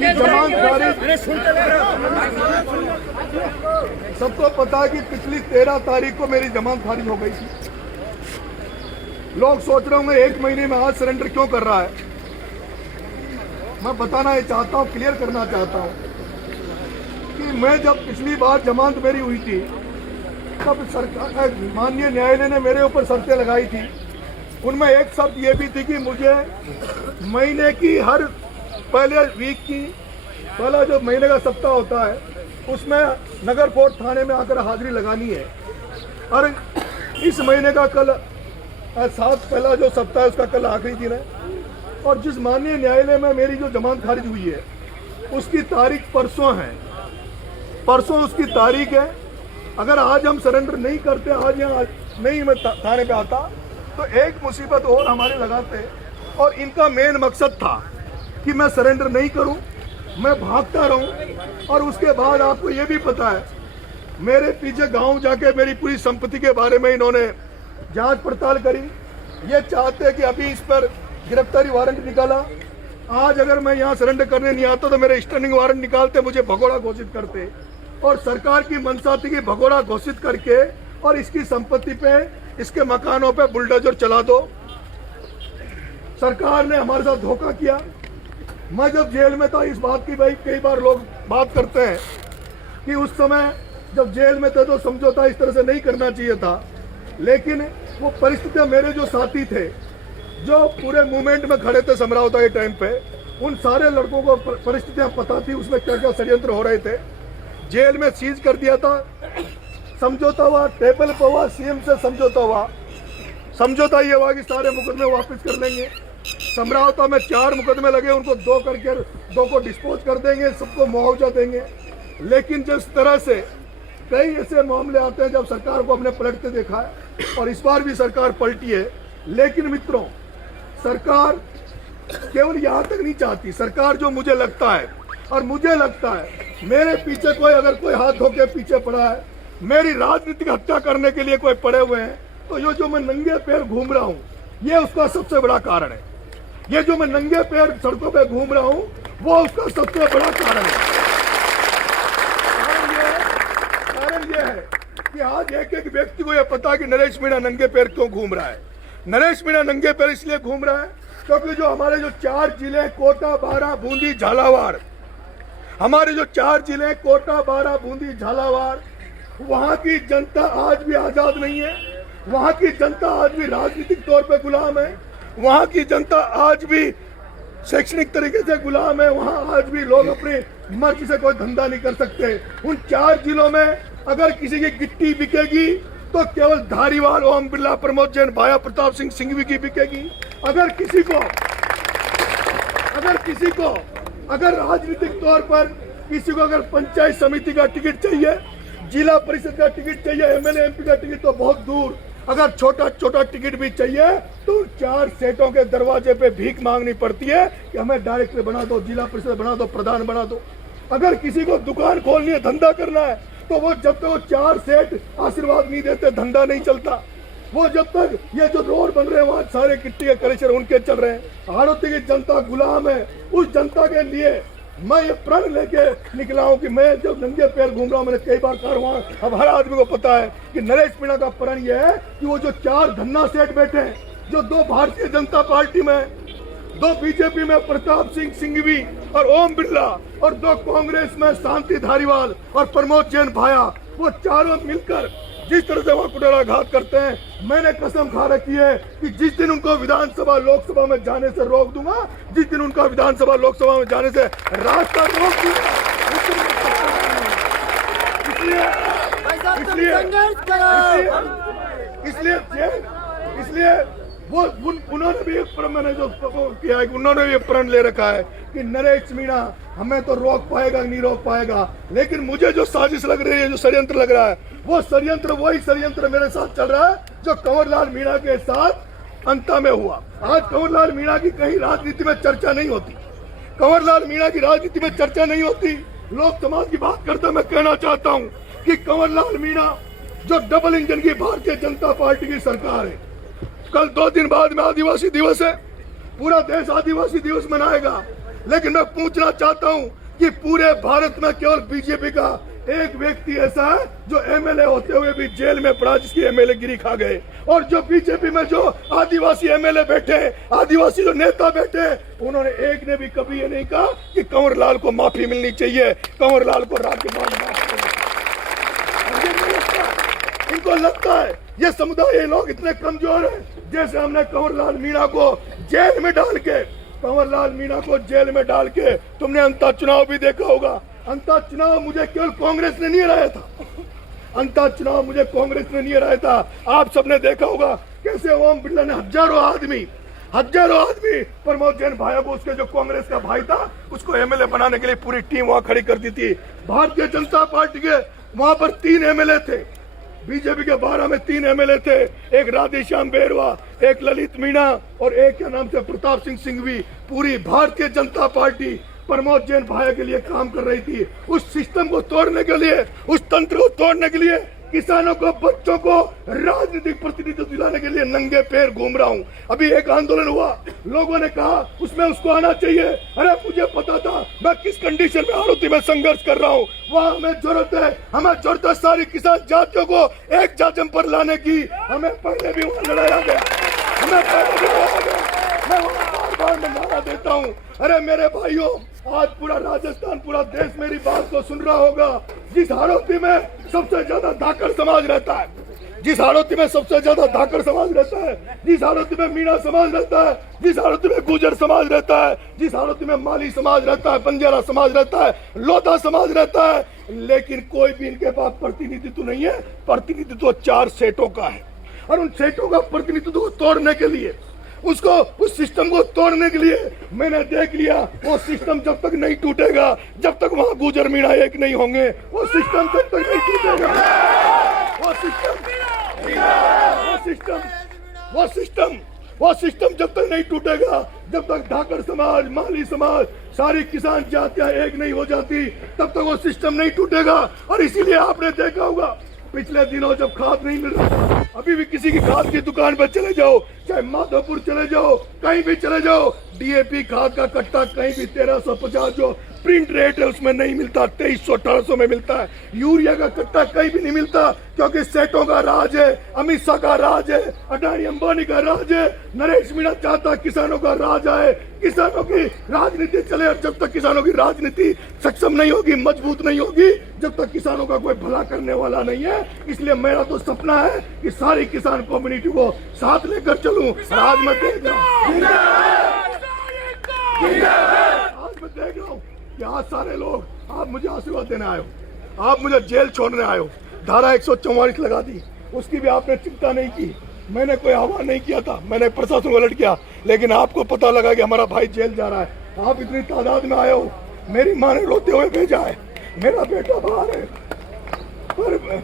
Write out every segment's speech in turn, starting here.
जमानत खारिज। सबको पता है कि पिछली 13 तारीख को मेरी जमानत खारिज हो गई थी। लोग सोच रहे होंगे 1 महीने में आज सरेंडर क्यों कर रहा है। मैं बताना ये चाहता हूँ, क्लियर करना चाहता हूँ कि मैं जब पिछली बार जमानत मेरी हुई थी तब सरकार माननीय न्यायालय ने मेरे ऊपर शर्तें लगाई थी। उनमें एक शर्त ये भी थी कि मुझे महीने की हर पहले वीक की पहला जो महीने का सप्ताह होता है उसमें नगर कोर्ट थाने में आकर हाजिरी लगानी है। और इस महीने का कल 7 पहला जो सप्ताह है उसका कल आखिरी दिन है। और जिस माननीय न्यायालय में मेरी जो जमानत खारिज हुई है उसकी तारीख परसों है, परसों उसकी तारीख है। अगर आज हम सरेंडर नहीं करते, आज यहाँ नहीं मैं थाने पे आता तो एक मुसीबत और हमारे लगाते। और इनका मेन मकसद था कि मैं सरेंडर नहीं करूं, मैं भागता रहूं। और उसके बाद आपको ये भी पता है मेरे पीछे गांव जाके मेरी पूरी संपत्ति के बारे में इन्होंने जांच पड़ताल करी। ये चाहते कि अभी इस पर गिरफ्तारी वारंट निकाला। आज अगर मैं यहाँ सरेंडर करने नहीं आता तो मेरे स्टैंडिंग वारंट निकालते, मुझे भगोड़ा घोषित करते। और सरकार की मंशा थी कि भगोड़ा घोषित करके और इसकी संपत्ति पे, इसके मकानों पे बुलडोजर चला दो। सरकार ने हमारे साथ धोखा किया। मैं जब जेल में था इस बात की भाई कई बार लोग बात करते हैं कि उस समय जब जेल में थे तो समझौता इस तरह से नहीं करना चाहिए था। लेकिन वो परिस्थितियां, मेरे जो साथी थे जो पूरे मूवमेंट में खड़े थे समझौता के टाइम पे, उन सारे लड़कों को परिस्थितियां पता थी उसमें क्या क्या षड्यंत्र हो रहे थे। जेल में सीज कर दिया था, समझौता हुआ, टेबल पर हुआ, सीएम से समझौता हुआ। समझौता ये हुआ कि सारे मुकदमे वापस कर लेंगे। समझौता में 4 मुकदमे लगे, उनको 2 करके 2 को डिस्पोज कर देंगे, सबको मुआवजा देंगे। लेकिन जिस तरह से कई ऐसे मामले आते हैं जब सरकार को हमने पलटते देखा है और इस बार भी सरकार पलटी है। लेकिन मित्रों, सरकार केवल यहाँ तक नहीं चाहती। सरकार जो मुझे लगता है, और मुझे लगता है मेरे पीछे कोई अगर कोई हाथ धो के पीछे पड़ा है, मेरी राजनीतिक हत्या करने के लिए कोई पड़े हुए हैं, तो ये जो मैं नंगे पैर घूम रहा हूँ ये उसका सबसे बड़ा कारण है। ये जो मैं नंगे पैर सड़कों पे घूम रहा हूँ वो उसका सबसे बड़ा कारण है। कारण ये है कि आज एक व्यक्ति को यह पता कि नरेश मीणा नंगे पैर क्यों घूम रहा है। नरेश मीणा नंगे पैर इसलिए घूम रहा है क्योंकि जो हमारे जो 4 जिले कोटा, बारां, बूंदी, झालावाड़, हमारे जो 4 जिले कोटा, बारां, बूंदी, झालावाड़, वहाँ की जनता आज भी आजाद नहीं है। वहाँ की जनता आज भी राजनीतिक तौर पे गुलाम है। वहाँ की जनता आज भी शैक्षणिक तरीके से गुलाम है। वहाँ आज भी लोग अपनी मर्जी से कोई धंधा नहीं कर सकते। उन 4 जिलों में अगर किसी की गिट्टी बिकेगी तो केवल धारीवाल, ओम बिरला, प्रमोद जैन, भाया प्रताप सिंह सिंघवी की बिकेगी। अगर राजनीतिक तौर पर किसी को अगर पंचायत समिति का टिकट चाहिए, जिला परिषद का टिकट चाहिए, एमएलए एमपी का टिकट तो बहुत दूर, अगर छोटा छोटा टिकट भी चाहिए तो 4 सेठों के दरवाजे पे भीख मांगनी पड़ती है कि हमें डायरेक्टर बना दो, जिला परिषद बना दो, प्रधान बना दो। अगर किसी को दुकान खोलनी है, धंधा करना है, तो वो जब तक वो 4 सेठ आशीर्वाद नहीं देते धंधा नहीं चलता। वो जब तक ये जो रोड बन रहे हैं वहाँ सारे गिट्टी के कलेक्शन उनके चल रहे हैं। हाड़ौती की जनता गुलाम है। उस जनता के लिए मैं ये प्रण लेके निकला हूँ कि मैं जब नंगे पैर घूम रहा हूँ, मैंने कई बार कहा वहाँ, अब हर आदमी को पता है कि नरेश मीणा का प्रण ये है कि वो जो 4 धन्ना सेठ बैठे हैं, जो 2 भारतीय जनता पार्टी में, 2 बीजेपी में प्रताप सिंह सिंघवी और ओम बिरला, और 2 कांग्रेस में शांति धारीवाल और प्रमोद जैन भाया, वो चारों मिलकर जिस तरह से वहाँ कुटराघात करते हैं, मैंने कसम खा रखी है कि जिस दिन उनको विधानसभा लोकसभा में जाने से रोक दूंगा, जिस दिन उनका विधानसभा लोकसभा में जाने से रास्ता रोक दूंगा, इसलिए वो उन्होंने भी एक प्रण, मैंने जो किया है उन्होंने भी प्रण ले रखा है कि नरेश मीणा हमें तो रोक पाएगा नहीं रोक पाएगा। लेकिन मुझे जो साजिश लग रही है, जो षड्यंत्र लग रहा है, वो षड्यंत्र वही षड्यंत्र मेरे साथ चल रहा है जो कंवरलाल मीणा के साथ अंता में हुआ। आज कंवरलाल मीणा की कहीं राजनीति में चर्चा नहीं होती, कंवरलाल मीणा की राजनीति में चर्चा नहीं होती। लोक समाज की बात करते मैं कहना चाहता हूँ कि कंवरलाल मीणा जो डबल इंजन की भारतीय जनता पार्टी की सरकार है, कल 2 दिन बाद में आदिवासी दिवस है, पूरा देश आदिवासी दिवस मनाएगा। लेकिन मैं पूछना चाहता हूं कि पूरे भारत में केवल बीजेपी का एक व्यक्ति ऐसा है जो एमएलए होते हुए भी जेल में पड़ा, जिसकी एमएलए गिरी खा गए। और जो बीजेपी में जो आदिवासी एमएलए बैठे, आदिवासी जो नेता बैठे, उन्होंने एक ने भी कभी ये नहीं कहा कि कंवर लाल को माफी मिलनी चाहिए, कंवर लाल को राज्यपाल माफ करें। इनको लगता है ये समुदाय, ये लोग इतने कमजोर हैं। जैसे हमने कंवर लाल मीणा को जेल में डाल के, कंवर लाल मीणा को जेल में डाल के, तुमने अंतर चुनाव भी देखा होगा। अंतर चुनाव मुझे केवल कांग्रेस ने नहीं हराया था, अंतर चुनाव मुझे कांग्रेस ने नहीं हराया था। आप सबने देखा होगा कैसे ओम बिरला ने हजारों आदमी प्रमोद जैन भाई को, उसके जो कांग्रेस का भाई था, उसको एमएलए बनाने के लिए पूरी टीम वहां खड़ी कर दी थी। भारतीय जनता पार्टी के वहां पर 3 एमएलए थे, बीजेपी के 12 में 3 एमएलए थे, एक राधेश्याम बेरवा, एक ललित मीणा और एक क्या नाम से प्रताप सिंह सिंघवी। पूरी भारतीय जनता पार्टी प्रमोद जैन भाई के लिए काम कर रही थी। उस सिस्टम को तोड़ने के लिए, उस तंत्र को तोड़ने के लिए, किसानों को, बच्चों को राजनीतिक प्रतिनिधित्व दिलाने के लिए नंगे पैर घूम रहा हूँ। अभी एक आंदोलन हुआ, लोगों ने कहा उसमें उसको आना चाहिए। अरे मुझे पता था मैं किस कंडीशन में आरोपी में संघर्ष कर रहा हूँ। वहाँ हमें जरूरत है सारी किसान जातियों को एक जाजम पर लाने की। हमें पहले भी वहाँ लड़ाया गया, हमें पहले भी लड़ाया गया। मैं बार बार नारा देता हूँ, अरे मेरे भाइयों, आज पूरा राजस्थान, पूरा देश मेरी बात को सुन रहा होगा। जिस हाड़ौती में सबसे ज्यादा धाकड़ समाज रहता है, जिस हाड़ौती में सबसे ज्यादा धाकड़ समाज रहता है, जिस हाड़ौती में मीणा समाज रहता है, जिस हाड़ौती में गुर्जर समाज रहता है, जिस हाड़ौती में माली समाज रहता है, बंजारा समाज रहता है, लोधा समाज रहता है, लेकिन कोई भी इनके पास प्रतिनिधित्व नहीं है। प्रतिनिधित्व 4 सेठों का है, और उन सेठों का प्रतिनिधित्व को तोड़ने के लिए, उसको, उस सिस्टम को तोड़ने के लिए मैंने देख लिया, वो सिस्टम जब तक नहीं टूटेगा, जब तक वहां गुर्जर मीणा एक नहीं होंगे, वो सिस्टम तब तक नहीं टूटेगा। वो सिस्टम जब तक नहीं टूटेगा, जब तक धाकड़ समाज, माली समाज, सारी किसान जातियां एक नहीं हो जाती, तब तक वो सिस्टम नहीं टूटेगा। और इसीलिए आपने देखा होगा पिछले दिनों जब खाद नहीं मिल रहा, अभी भी किसी की खाद की दुकान पर चले जाओ, चाहे माधोपुर चले जाओ, कहीं भी चले जाओ, डीएपी खाद का कट्टा कहीं भी 1350 जो प्रिंट रेट है उसमें नहीं मिलता, 2300-1800 में मिलता है। यूरिया का कट्टा कहीं भी नहीं मिलता, क्योंकि सेठों का राज है, अमित शाह का राज है, अडानी अंबानी का राज है। नरेश मीणा चाहता किसानों का राज आए, किसानों की राजनीति चले। और जब तक किसानों की राजनीति सक्षम नहीं होगी, मजबूत नहीं होगी, जब तक किसानों का कोई भला करने वाला नहीं है। इसलिए मेरा तो सपना है कि सारी किसान कम्युनिटी को साथ लेकर चलूं। आज मैं देख रहा हूँ कि आज सारे लोग, आप मुझे आशीर्वाद देने आए हो, आप मुझे जेल छोड़ने आए हो। धारा 144 लगा दी, उसकी भी आपने चिंता नहीं की। मैंने कोई आह्वान नहीं किया था, मैंने प्रशासन को अलर्ट किया, लेकिन आपको पता लगा कि हमारा भाई जेल जा रहा है। आप इतनी तादाद में आए हो, मेरी माँ ने रोते हुए भेजा है, मेरा बेटा बाहर है, पर मेरे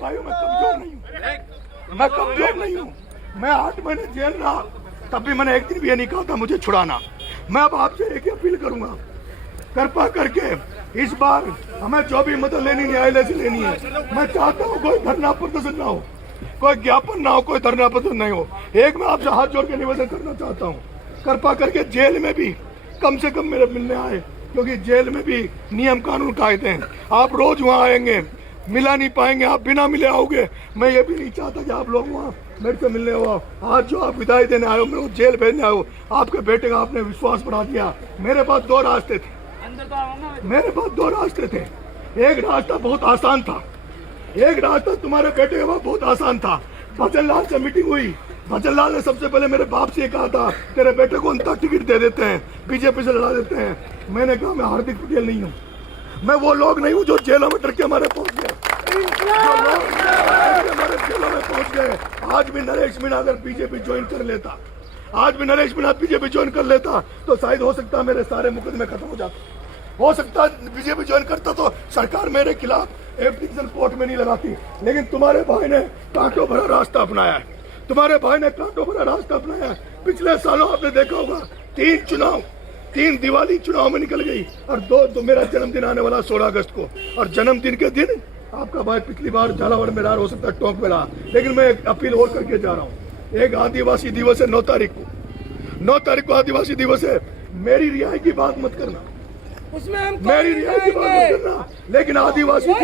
भाइयों मैं कमजोर नहीं हूँ। मैं 8 महीने जेल रहा, तब भी मैंने एक दिन भी ये नहीं कहा था मुझे छुड़ाना। मैं अब आपसे एक अपील करूंगा, कृपा करके इस बार हमें जो भी मदद लेनी न्यायालय से लेनी है। मैं चाहता हूँ कोई धरना प्रदर्शन ना हो, कोई ज्ञापन ना हो, कोई धरना प्रदर्शन नहीं हो। एक मैं आपसे हाथ जोड़ के निवेदन करना चाहता हूँ, कृपा करके जेल में भी कम से कम मेरे मिलने आए, क्योंकि जेल में भी नियम कानून कायदे हैं। आप रोज वहाँ आएंगे, मिला नहीं पाएंगे, आप बिना मिले आओगे। मैं ये भी नहीं चाहता कि आप लोग वहाँ मेरे से मिलने हो। आज जो आप विदाई देने आए हो, मेरे को जेल भेजने आए हो, आपके बेटे का आपने विश्वास बढ़ा दिया। मेरे पास 2 रास्ते थे, मेरे पास 2 रास्ते थे। एक रास्ता बहुत आसान था, एक रास्ता तुम्हारे बेटे के पास बहुत आसान था। भजन लाल से मीटिंग हुई, भजन लाल ने सबसे पहले मेरे बाप से कहा था तेरे बेटे को उनका टिकट दे देते हैं, बीजेपी से लड़ा देते हैं। मैंने कहा मैं हार्दिक पटेल नहीं हूँ, मैं वो लोग नहीं हूँ जो जेलों में डर के हमारे पहुंच गए, जो लोग हमारे जेलों में पहुंच गए। आज भी नरेश मीणा अगर बीजेपी ज्वाइन कर लेता, आज भी नरेश मीणा बीजेपी ज्वाइन कर लेता, तो शायद हो सकता मेरे सारे मुकदमे खत्म हो जाते। हो सकता बीजेपी ज्वाइन करता तो सरकार मेरे खिलाफ एप्लीकेशन कोर्ट में नहीं लगाती। लेकिन तुम्हारे भाई ने कांटों भरा रास्ता अपनाया है, तुम्हारे भाई ने कांटों भरा रास्ता अपनाया है। पिछले सालों आपने देखा होगा 3 चुनाव 3 दिवाली चुनाव में निकल गई और 2 मेरा जन्मदिन आने वाला 16 अगस्त को, और जन्मदिन के दिन आपका भाई पिछली बार झालावाड़ में रहा, हो सकता है टोंक में रहा, लेकिन मैं एक अपील और करके जा रहा हूँ। एक आदिवासी दिवस है 9 तारीख को आदिवासी दिवस है। मेरी रिहाई की बात मत करना, मेरी रिहाई की बात मत करना, लेकिन आदिवासी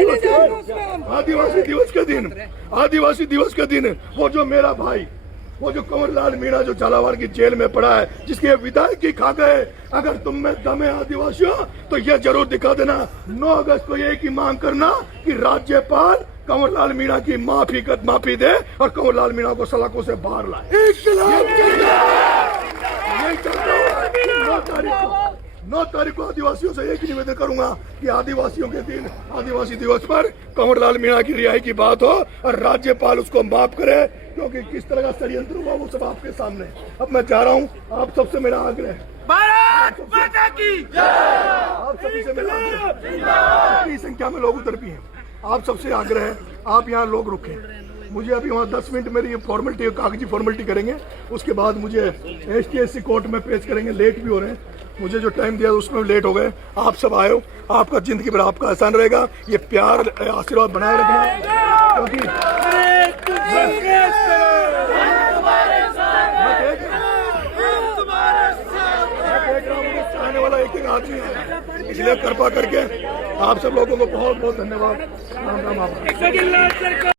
दिवस के दिन वो जो मेरा भाई, वो जो कंवरलाल मीणा जो झालावाड़ की जेल में पड़ा है, जिसके विधायक ही खा गए, अगर तुम में दम है आदिवासियों तो ये जरूर दिखा देना। 9 अगस्त को एक ही मांग करना कि राज्यपाल कंवरलाल मीणा की माफी दे और कंवरलाल मीणा को सलाखों से बाहर लाए। 9 तारीख को आदिवासियों से एक ही निवेदन करूंगा कि आदिवासियों के दिन, आदिवासी दिवस पर कंवरलाल मीणा की रिहाई की बात हो और राज्यपाल उसको माफ करे, क्योंकि किस तरह का षड्यंत्र हुआ वो सब आपके सामने। अब मैं चाह रहा हूँ, आप सबसे मेरा आग्रह है, भारत माता की जय। आप सभी से मेरा आग्रह, इतनी संख्या में लोग उतर भी हैं, आप सबसे आग्रह है आप यहाँ लोग रुके। मुझे अभी वहाँ 10 मिनट मेरी फॉर्मेलिटी, कागजी फॉर्मेलिटी करेंगे, उसके बाद मुझे STSC कोर्ट में पेश करेंगे। लेट भी हो रहे हैं, मुझे जो टाइम दिया उसमें लेट हो गए। आप सब आए हो, आपका जिंदगी भर आपका एहसान रहेगा। ये प्यार आशीर्वाद बनाए रखना, क्योंकि आने वाला एक आदमी है, इसलिए कृपा करके आप सब लोगों को बहुत बहुत धन्यवाद। राम राम।